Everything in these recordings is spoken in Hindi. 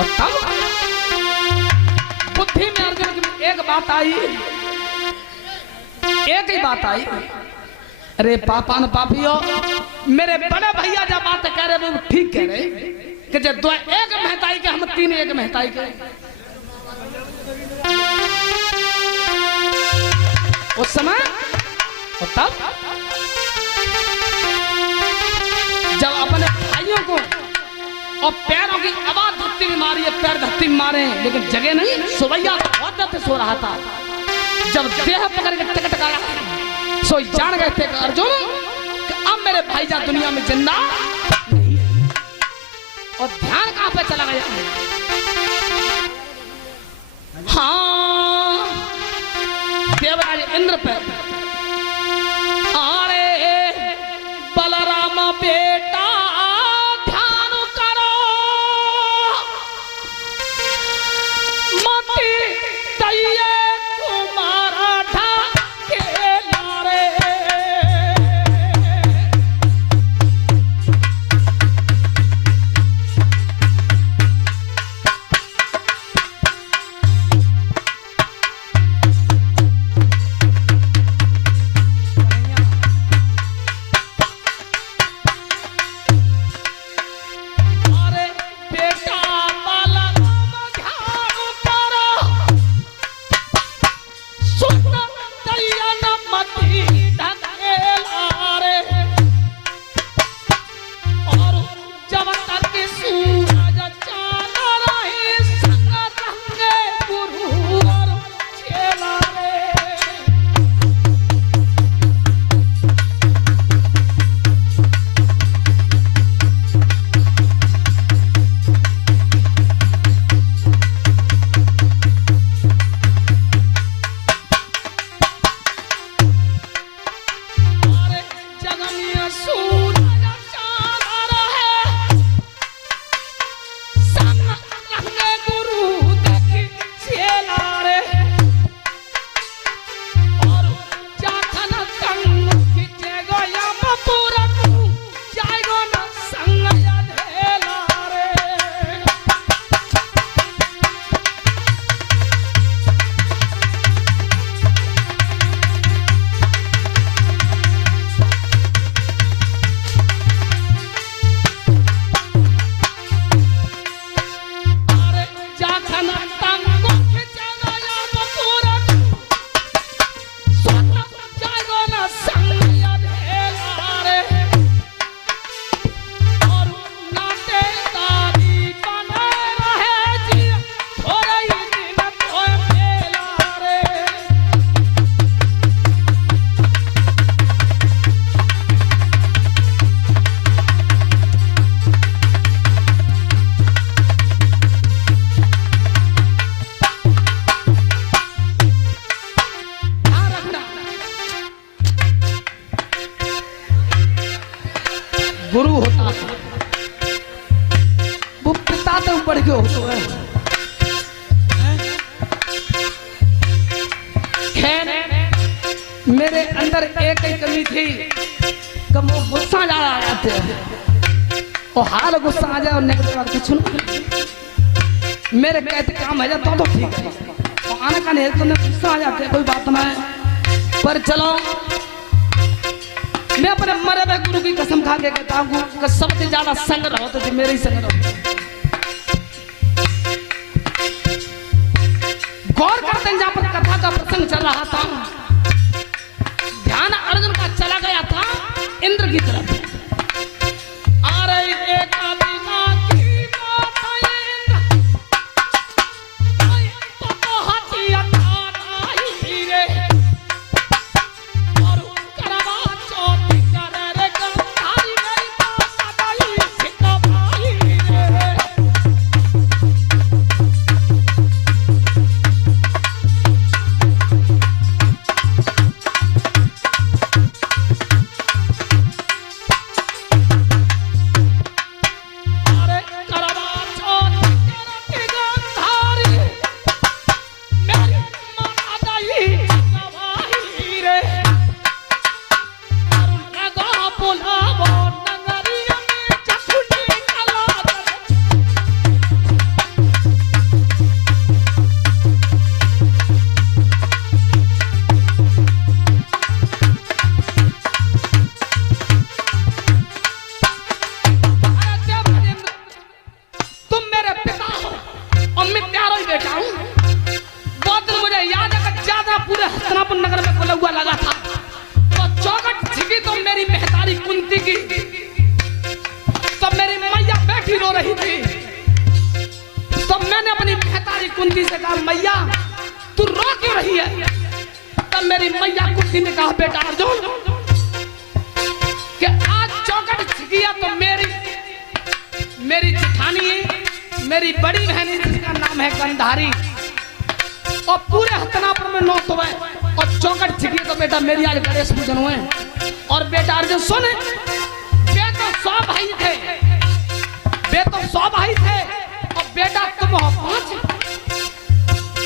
और तब बुद्धि में अर्जुन की एक बात आई, एक ही बात आई, अरे पापान पापियों, मेरे बड़े भैया जब बात कह रहे वो ठीक कह रहे कि जब दो एक महताई के हम तीन एक महताई के। उस समय और तब जब अपने भाइयों को और पैरों की आवाज धरती में मारी है, पैर धरती में मारे लेकिन जगह नहीं, सुबैया बहुत देर से सो रहा था। जब देह पकड़ के टकटकाया सो जान गए थे अर्जुन कि अब मेरे भाईजा दुनिया में जिंदा नहीं है। और ध्यान कहां पे चला गया? हाँ, देवराज इंद्र पे। अरे बलराम बेटा ध्यान करो, मती तैये कुमारा ढाके लारे। गुरु होता है वो पिता तो बढ़ के होता है। खैर मेरे अंदर एक ही कमी थी कि वो गुस्सा जा रहा थे और हाल गुस्सा आ जाए और नेगेटिव बात कुछ सुनो मेरे कहते काम है जाता तो ठीक है और आने का नहीं तो गुस्सा आ जाते कोई बात ना है। पर चलो मैं अपने मरे हुए गुरु की कसम खा के कहता हूँ कि सबसे ज्यादा संग रहो तो मेरे ही संग रहो। गौर करते हैं जहां पर कथा का प्रसंग चल रहा था ध्यान अर्जुन का चला गया था इंद्र की तरफ। आ रही एक विनती की तब मेरी मैया बैठी रो रही थी। तब मैंने अपनी महतारी कुंती से कहा, मैया तू रो क्यों रही है? तब मेरी मैया कुंती ने कहा, बेटा अर्जुन कि आज चौखट छिकिया तो मेरी जेठानी, मेरी बड़ी बहनी जिसका नाम है गंधारी, और पूरे हस्तनापुर में 9 तो है, और चौखट छिकी तो बेटा मेरी आज गणेश पूजन हुए। और बेटा अर्जुन सुन, वे तो 100 भाई थे, और बेटा तुम हो 5।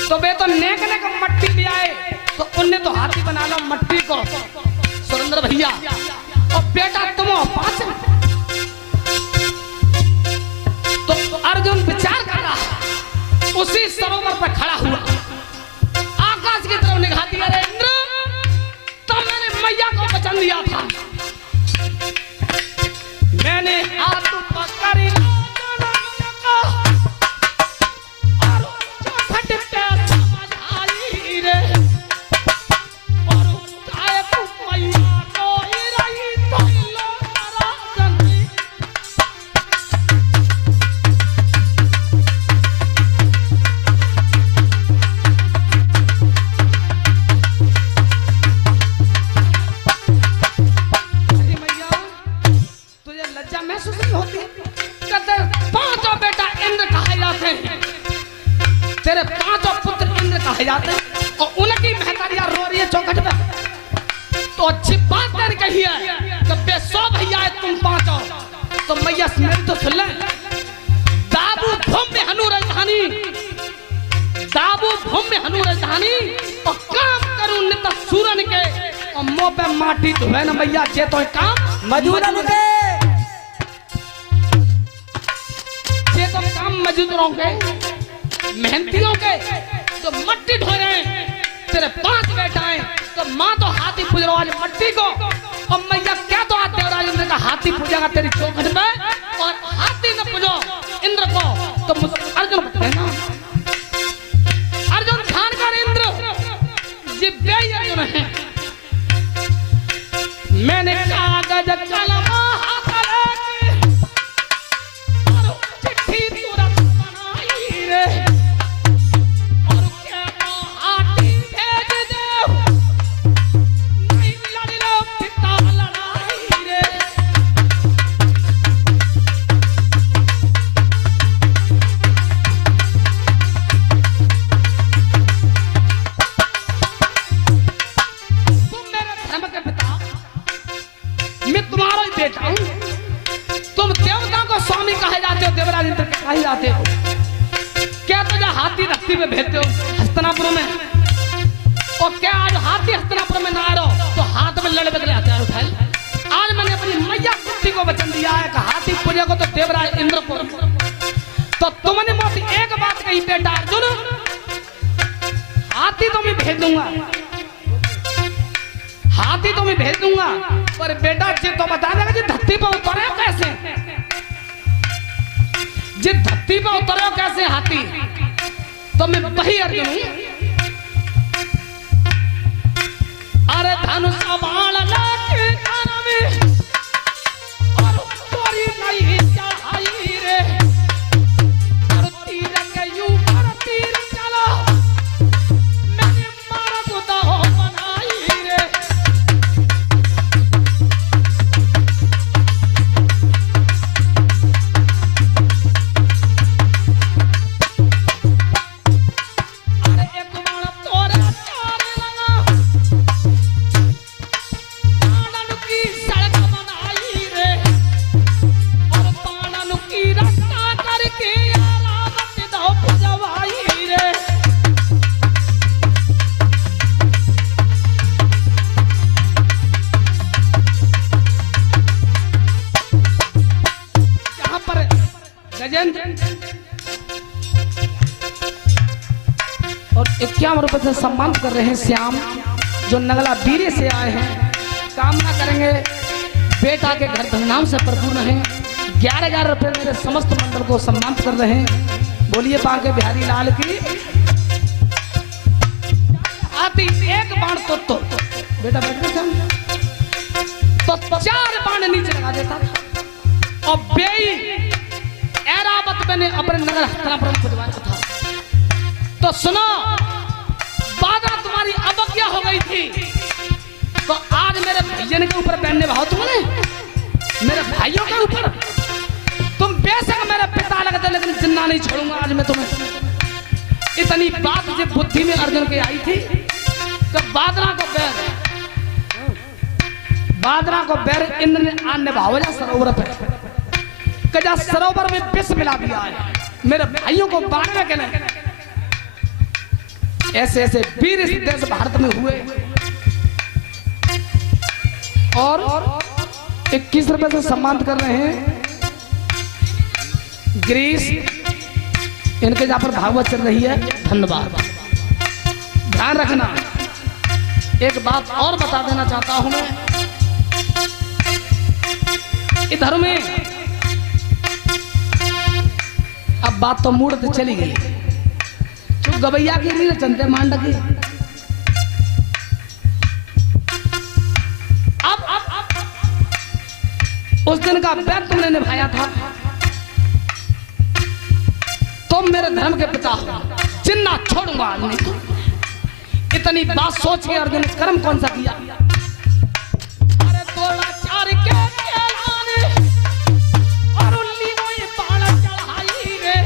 तो वे तो नेक मट्टी ले आए, तो उनने तो हाथी बना लो मट्टी को सुरेंद्र भैया, और बेटा तुम हो 5। तो अर्जुन विचार कर रहा, उसी सरोवर पर खड़ा हुआ, आकाश की तरफ निगाह दिया, रे इंद्र तब मैंने मैया को वचन दिया था, मैंने हाथ पकड़ी और चौखट पे समझ आई रे, और उठाए को मैया रोई रही तो लोरा जल्दी। महसूस नहीं होती? कहते 5 बेटा इंद्र कहे जाते हैं, तेरे 5 पुत्र इंद्र कहे जाते हैं, और उनकी महतारियां रो रही है चौखट पे। तो अच्छी बात मैंने कही है कि बे 100 भैया है तुम 5, तो मैया मेरी तो सुन ले, दाबू भूम में हनु राजधानी, दाबू भूम में हनु राजधानी, और काम करूं नित सूरन के, और मुंह पे माटी धोए न मैया जे तो काम मजूरन के, तो काम मजदूरों के मेहनतियों के, तो मट्टी ढो रहे हैं, तेरे 5 बेटा हैं, तो माँ तो हाथी पूज रहा आज मट्टी को, और मैया क्या तो आज देवराज इंद्र का हाथी पूजेगा तेरी चौखट में, और हाथी न पूजो इंद्र को तो अर्जुन कहना, अर्जुन ध्यान कर इंद्र जी बेई अर्जुन है, मैंने कागज कलम जाते हो, क्या तुझे हाथी रस्ती में भेजते हो हस्तनापुर में, और क्या आज हाथी हस्तनापुर में ना आ रहो तो हाथ में लड़े बदले हथियार उठाए। आज मैंने अपनी मैया कुंती को वचन दिया है कि हाथी पूजे को तो देवराज इंद्र को, तो तुमने मुझसे एक बात कही बेटा अर्जुन, हाथी तो मैं भेज दूंगा, हाथी तो मैं भेज दूंगा, पर बेटा जी तो बता देगा जी धरती पर उतरे कैसे, जी धरती पर उतरे कैसे हाथी, तो मैं वही अर्जुन हूं। अरे धनुष बाण लेके कान में और तोरी नहीं चढ़ाई रे, और तीर के ऊपर तीर चला मैंने मारा को दाव बनाई रे। और 51 रुपए से सम्मान कर रहे हैं श्याम, जो नगला बीरे से आए हैं, कामना करेंगे बेटा के घर धूमधाम से परिपूर्ण है। 11,000 रुपए मेरे समस्त मंडल को सम्मानित कर रहे हैं। बोलिए बांके बिहारी लाल की। आती एक बाण तो बेटा बैठ गए। तो 4 बाण नीचे लगा देता था और बेई ऐरावत ने अपने नगर हस्तिनापुर में खुदवाया था। तो सुनो, बादरा तुम्हारी अवज्ञा हो गई थी, तो आज मेरे भैया के ऊपर पहनने भाव तुमने, मेरे भाइयों के ऊपर। तुम बेशक मेरे पिता लगते, लेकिन जिन्ना नहीं छोड़ूंगा आज मैं तुम्हें। इतनी बात जब बुद्धि में अर्जुन के आई थी, तो बादरा को बैर इंद्र ने आन निभावला सरोवर पे, कजा सरोवर में विष मिला दिया है मेरे भाइयों को बांटने के लिए। ऐसे ऐसे वीर इस देश भारत में हुए। और 21 रुपए से सम्मान कर रहे हैं ग्रीस, इनके जहां पर भागवत चल रही है, धन्यवाद। ध्यान रखना, एक बात और बता देना चाहता हूं मैं, इधर में अब बात तो मूड तो चली गई, चुप गवैया की नहीं चंदे मान लगी। अब उस दिन का बैर तुमने निभाया था, तुम मेरे धर्म के पिता हो, चिन्ना छोड़ूंगा आज नहीं। इतनी बात सोच के अर्जुन ने कर्म कौन सा किया? अरे थोड़ा चार के और उल्ली वो ये बाण चढ़ाई रे,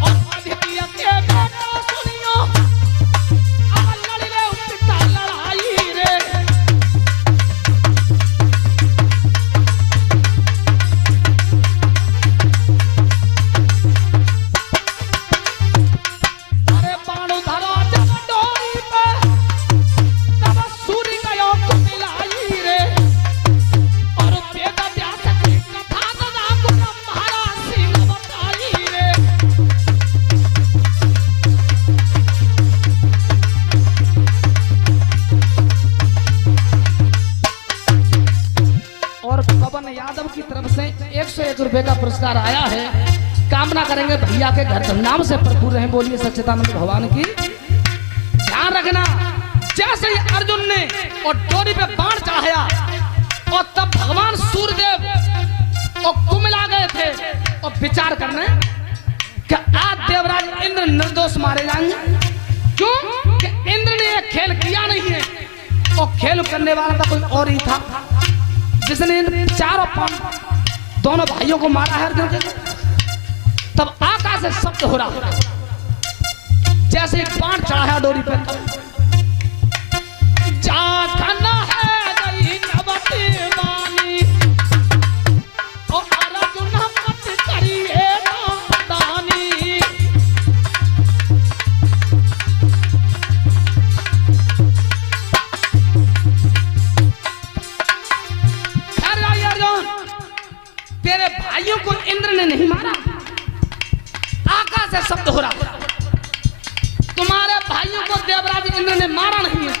और अधिकिया के बेटा सुनियो, अब लड़ ले पिता लड़ाई रे। यादव की तरफ से 101 रुपए का पुरस्कार आया है। कामना करेंगे भैया के घर धूमधाम से भरपूर रहे। बोलिए सच्चिदानंद भगवान की। ध्यान रखना, जैसे ही अर्जुन ने और डोरी पे बाण चढ़ाया और तब भगवान सूर्यदेव और कुमिला गए थे और विचार करने कि आज देवराज इंद्र निर्दोष मारे जाएंगे। क्यों कि इंद्र ने यह खेल किया नहीं है और खेल करने वाला था कोई और ही था, जिसने इन चारों दोनों भाइयों को मारा है अर्जुन के। तब आकाश से शब्द हो रहा, जैसे एक बाण चढ़ा है डोरी पे, जागना है गई नवती वाणी और अर्जुन मत करिए नादानी। तेरे भाइयों को इंद्र ने नहीं मारा, आकाश से शब्द हो रहा, तुम्हारे भाइयों को देवराज इंद्र ने मारा नहीं है।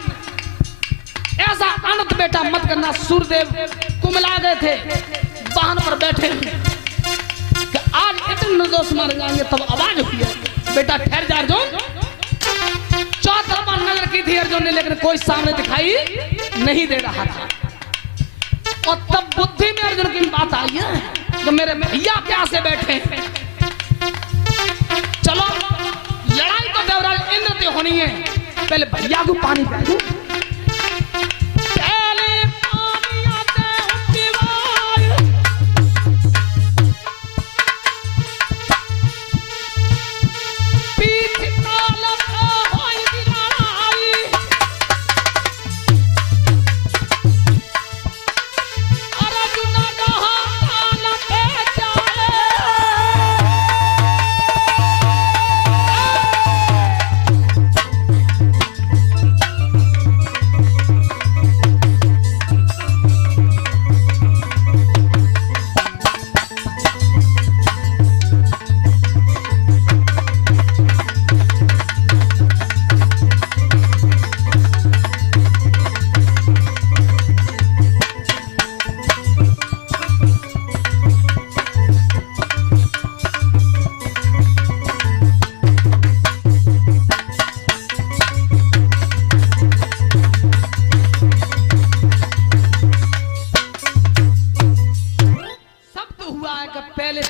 ऐसा अनंत बेटा मत करना। सूर्यदेव कुमिला गए थे, वाहन पर बैठे कि आज इतने निर्दोष मारे जाएंगे। तब आवाज हुई है, बेटा ठहर जा अर्जुन। चौतरफा नजर की थी अर्जुन ने, लेकिन कोई सामने दिखाई नहीं दे रहा था। और तब बुद्धि में अर्जुन की बात आई है कि मेरे भैया प्यासे बैठे हैं, चलो लड़ाई तो देवराज इंद्र से होनी है, पहले भैया को पानी पिला दूं।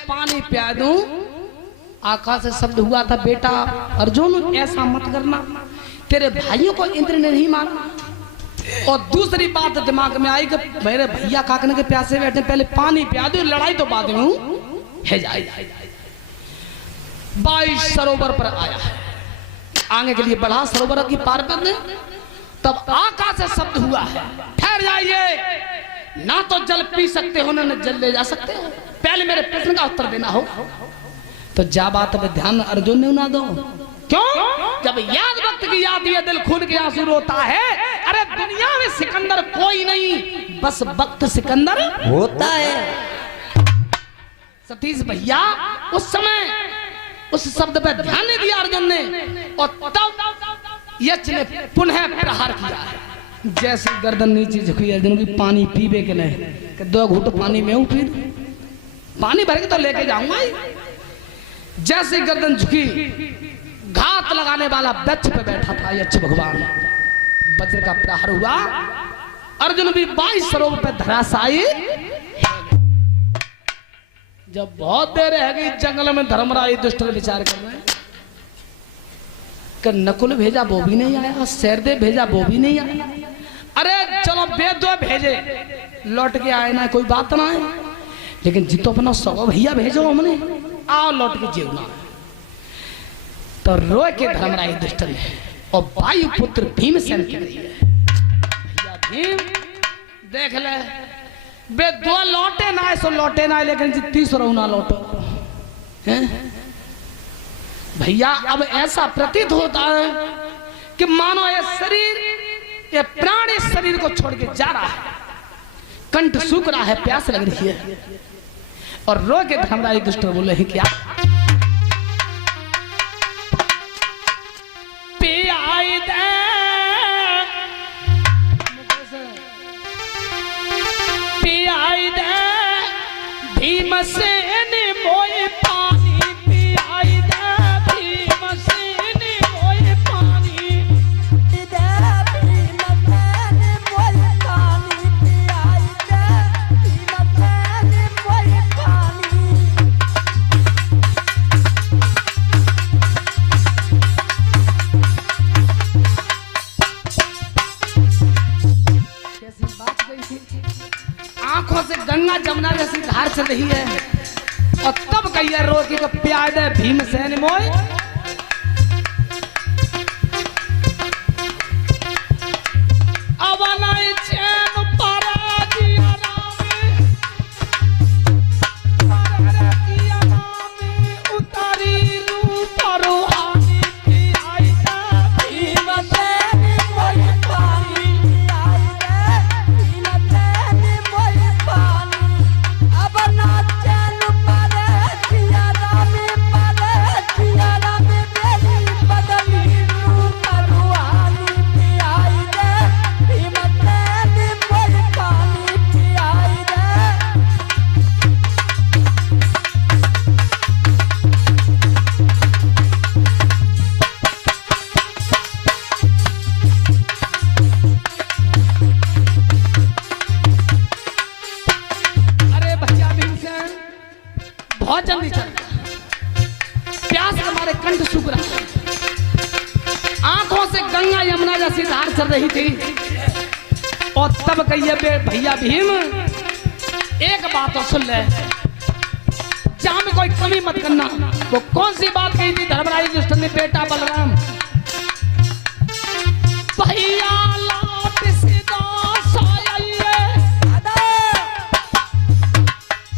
पानी पिया दूं। आकाश से शब्द हुआ था, बेटा अर्जुन ऐसा मत करना, तेरे भाइयों को इंद्र ने नहीं मारा। और दूसरी बात दिमाग में आई कि मेरे भैया काकने के प्यासे बैठे, पहले पानी पिया दो, लड़ाई तो बाद में है जाए। 22 सरोवर पर आया है, आगे के लिए बढ़ा सरोवर की पार करने। तब आकाश से शब्द हुआ है, ठहर जाइए, ना तो जल पी सकते हो ना जल ले जा सकते हो, पहले मेरे प्रश्न का उत्तर देना हो। तो जा बात पे ध्यान अर्जुन ने ना दो, क्यों? जब याद वक्त की याद ये दिल खून के आंसू रोता है। अरे दुनिया में सिकंदर कोई नहीं, बस वक्त सिकंदर होता है। सतीश भैया उस समय उस शब्द पे ध्यान नहीं दिया अर्जुन ने, और तब यक्ष ने पुनः प्रहार किया है। जैसे गर्दन नीचे झुकी अर्जुन की, पानी पीबे के नहीं कि 2 घूंट पानी में हूं, फिर पानी भर के तो लेके जाऊंगा। जैसे गर्दन झुकी, घात लगाने वाला वृक्ष पे बैठा था यक्ष भगवान, वज्र का प्रहार हुआ। अर्जुन भी 22 सरोवर पे धराशायी। जब बहुत देर रह गई जंगल में, धर्मराज दुष्ट विचार कर रहे हैं कि नकुल भेजा वो भी नहीं आया, सहदेव भेजा वो भी नहीं आया। अरे चलो वेद भेजे, लौट के आए ना, कोई बात ना है, लेकिन जितो अपना 100 भैया भेजो हमने, आओ लौट के जीवना। तो रोए के धर्मराज दुष्ट ने और वायुपुत्र भीमसेन के लिए, भैया भीम देख ले, बे 2 लौटे ना है, सो लौटे ना है, लेकिन जितनी सो ना लौटो हैं भैया। अब ऐसा प्रतीत होता है कि मानो ये शरीर, ये प्राण इस शरीर को छोड़ के जा रहा है, कंठ सूख रहा है, प्यास लग रही है। और रो के धर्मराज दुष्ट बोले हैं क्या? पियाई दे, पियाई दे भीमसेन मोए पानी, पियाई दे भीमसेन मोए पानी, दे भीमसेन मोए पानी, पियाई दे भीमसेन मोए पानी। कैसी बात गई थी, आंखों से गंगा जमुना जैसी धार चल रही है, और तब कहिए रो की प्यार दे भीमसेन मोय। अवनाई चैन पारा दिया रामे, पारा दिया रामे, उतारी रूप रोहानी, पियाई दे भीमसेन मोए पानी, पियाई दे भीमसेन मोए पानी। अब ना चैन पारे जिया रामे, पारे जिया रामे, मेरी बदली रूप रुहानी, पियाई दे भीमसेन मोए पानी, पियाई दे। अरे भैया भीमसेन बहुत जल्दी चल, प्यास हमारे कंठ सूख रहा है, आंखों से गंगा यमुना जैसी धार चल रही थी। और तब कहिए बे भैया भीम, एक बात तो सुन ले, जहां में कोई कमी मत करना। वो कौन सी बात कही थी धर्मराज दुष्ट ने? बेटा बलराम, भैया लौट सीधा सोइए,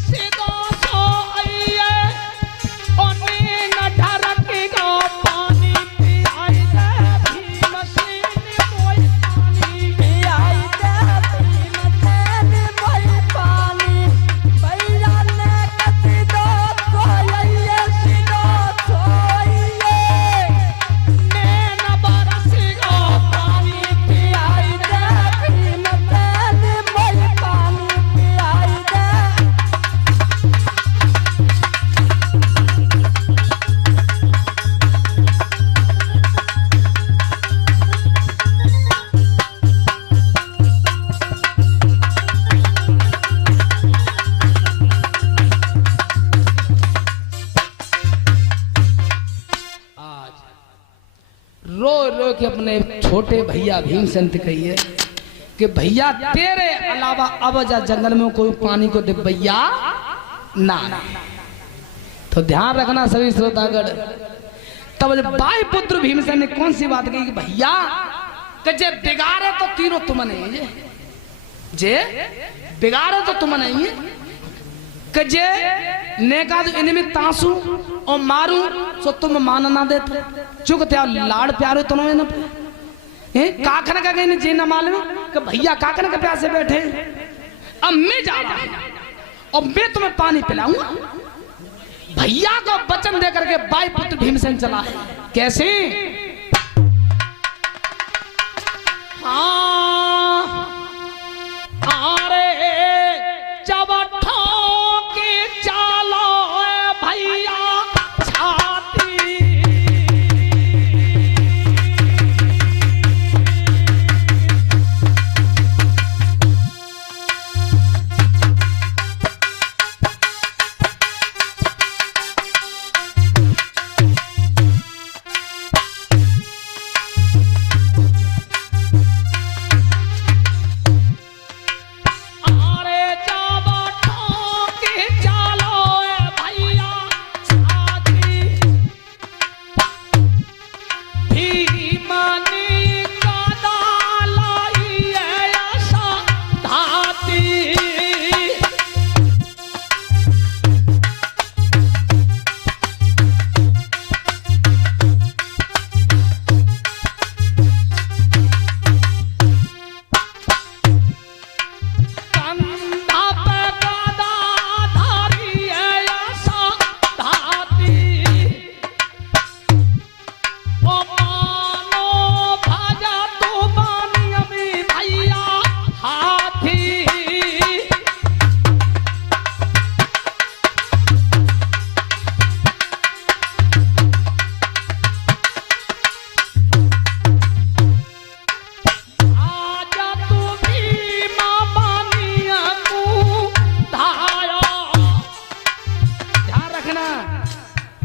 सीधा सोइए, ओने न ढरकेगा पानी, पियाई दे भीमसेन मोए पानी, पियाई दे भीमसेन मोए पानी। भैया ने कसी दो सोइए, सीधो सोइए, नैन बरसेगा पानी, पियाई रो रो के अपने छोटे भैया भीमसेन से कहिए कि भैया तेरे अलावा अब जा जंगल में कोई पानी को डिब्बैया ना। तो ध्यान रखना सभी श्रोतागण। तब जब बाई पुत्र भीमसेन ने कौन सी बात कही कि भैया जे बिगाड़े तो तीनों तुम नहीं, जे बिगाड़े तो तुम नहीं है, जे नेका तो इनमें तासू और मारू सो तुम मान ना देते चुक त्या लाड़ प्यारो तुम्हें न काखन का कहीं जी न मालूम कि भैया काखन के प्यासे बैठे। अब मैं जा रहा हूं और मैं तुम्हें पानी पिलाऊंगा। भैया को वचन दे करके बाई पुत्र भीमसेन चला है। कैसे? अरे जब ठोके चालो भैया छाती,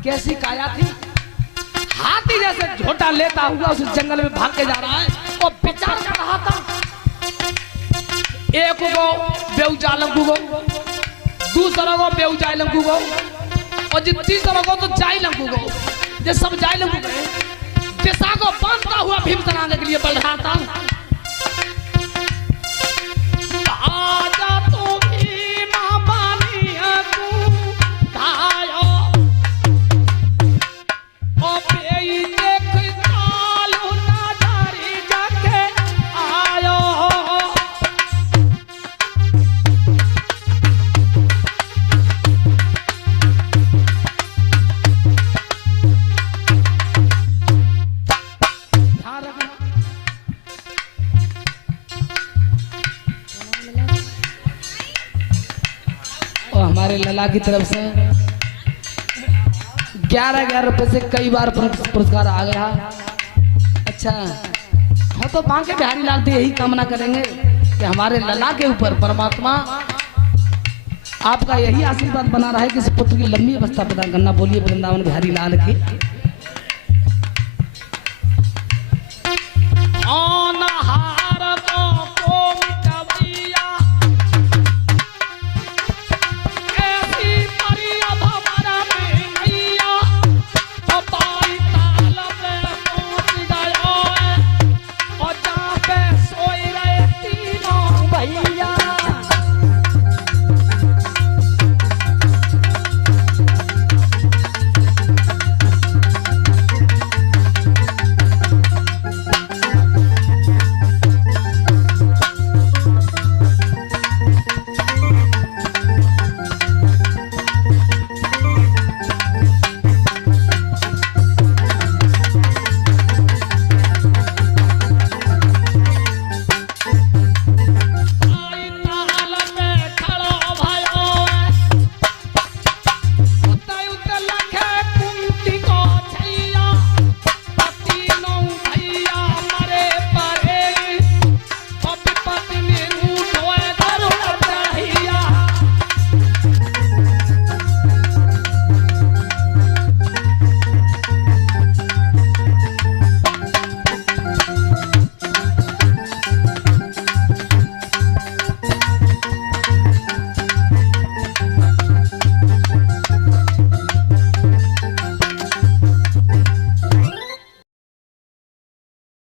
कैसी काया थी, हाथी जैसे झोटा लेता हुआ उस जंगल में भाग के जा रहा है और विचार कर रहा था। एक को बेउजा लंकू को, दूसरा को बेउजा लंकू को, और जो तीसरा को तो जाई लंकू को। ये सब जाई लंकू गए, दिशा को बांधता हुआ भीमसेन आने के लिए बढ़ रहा था। हमारे लला की तरफ से 11,000 रुपए से कई बार पुरस्कार आ गया। अच्छा, हम तो बांके बिहारी लाल से यही कामना करेंगे कि हमारे लला के ऊपर परमात्मा आपका यही आशीर्वाद बना रहा है कि इस पुत्र की लंबी अवस्था प्रदान करना। बोलिए वृंदावन बिहारी लाल की।